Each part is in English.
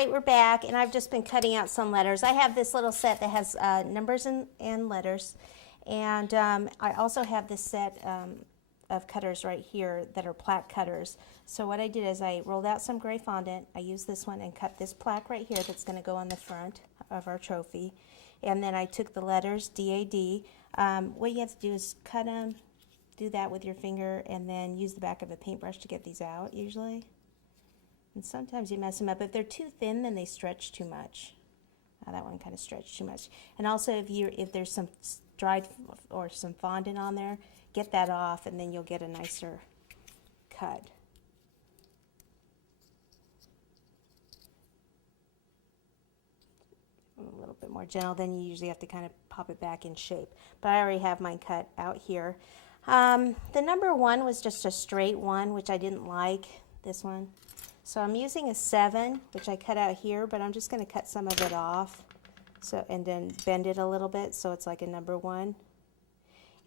right, we're back, and I've just been cutting out some letters. I have this little set that has numbers and letters, and I also have this set of cutters right here that are plaque cutters. So what I did is I rolled out some gray fondant. I used this one and cut this plaque right here that's going to go on the front of our trophy. And then I took the letters, DAD. What you have to do is cut them, do that with your finger, and then use the back of a paintbrush to get these out usually. And sometimes you mess them up. If they're too thin, then they stretch too much. That one kind of stretched too much. And also if there's some dried or some fondant on there, get that off, and then you'll get a nicer cut. A little bit more gentle, then you usually have to kind of pop it back in shape. But I already have mine cut out here. The number 1 was just a straight one, which I didn't like, this one. So I'm using a 7, which I cut out here, but I'm just going to cut some of it off, and then bend it a little bit so it's like a number 1.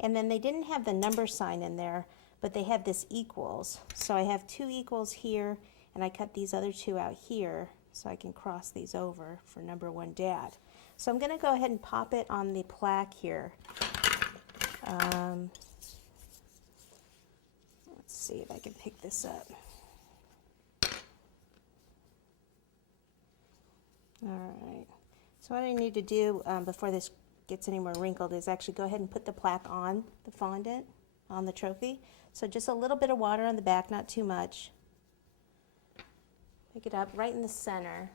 And then they didn't have the number sign in there, but they had this equals. So I have 2 equals here, and I cut these other 2 out here so I can cross these over for number 1 dad. So I'm going to go ahead and pop it on the plaque here. Let's see if I can pick this up. Alright, so what I need to do before this gets any more wrinkled is actually go ahead and put the plaque on the fondant, on the trophy. So just a little bit of water on the back, not too much. Pick it up right in the center.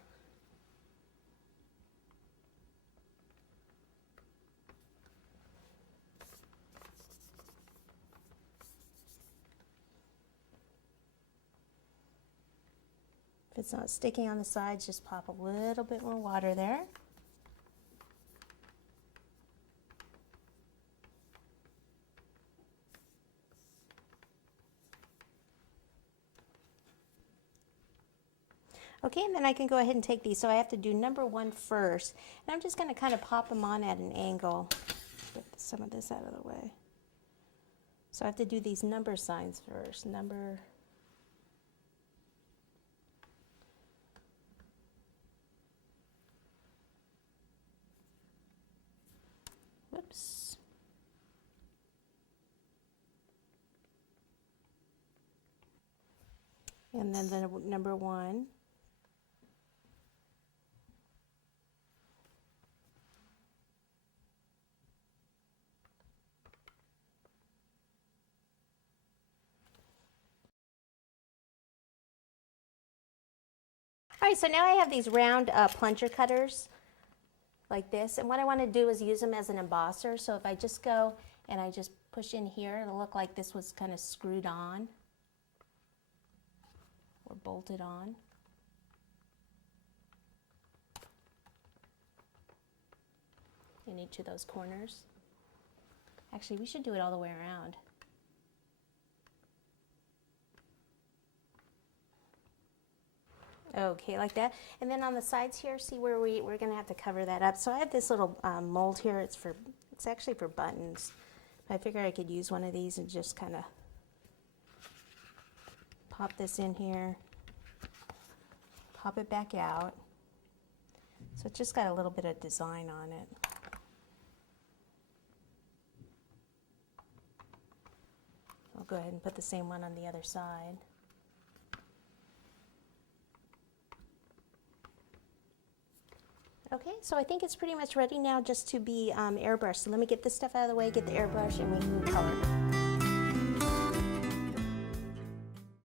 If it's not sticking on the sides, just pop a little bit more water there. Okay, and then I can go ahead and take these. So I have to do number 1 first. And I'm just going to kind of pop them on at an angle. Get some of this out of the way. So I have to do these number signs first. Whoops. And then the number 1. All right, so now I have these round plunger cutters like this, and what I want to do is use them as an embosser. So if I just go and I just push in here, it'll look like this was kind of screwed on or bolted on. In each of those corners. Actually, we should do it all the way around. Okay, like that. And then on the sides here, see where we're going to have to cover that up. So I have this little mold here. It's actually for buttons. I figured I could use one of these and just kind of pop this in here, pop it back out. So it's just got a little bit of design on it. I'll go ahead and put the same one on the other side. Okay, so I think it's pretty much ready now just to be airbrushed. So let me get this stuff out of the way, get the airbrush, and we can color.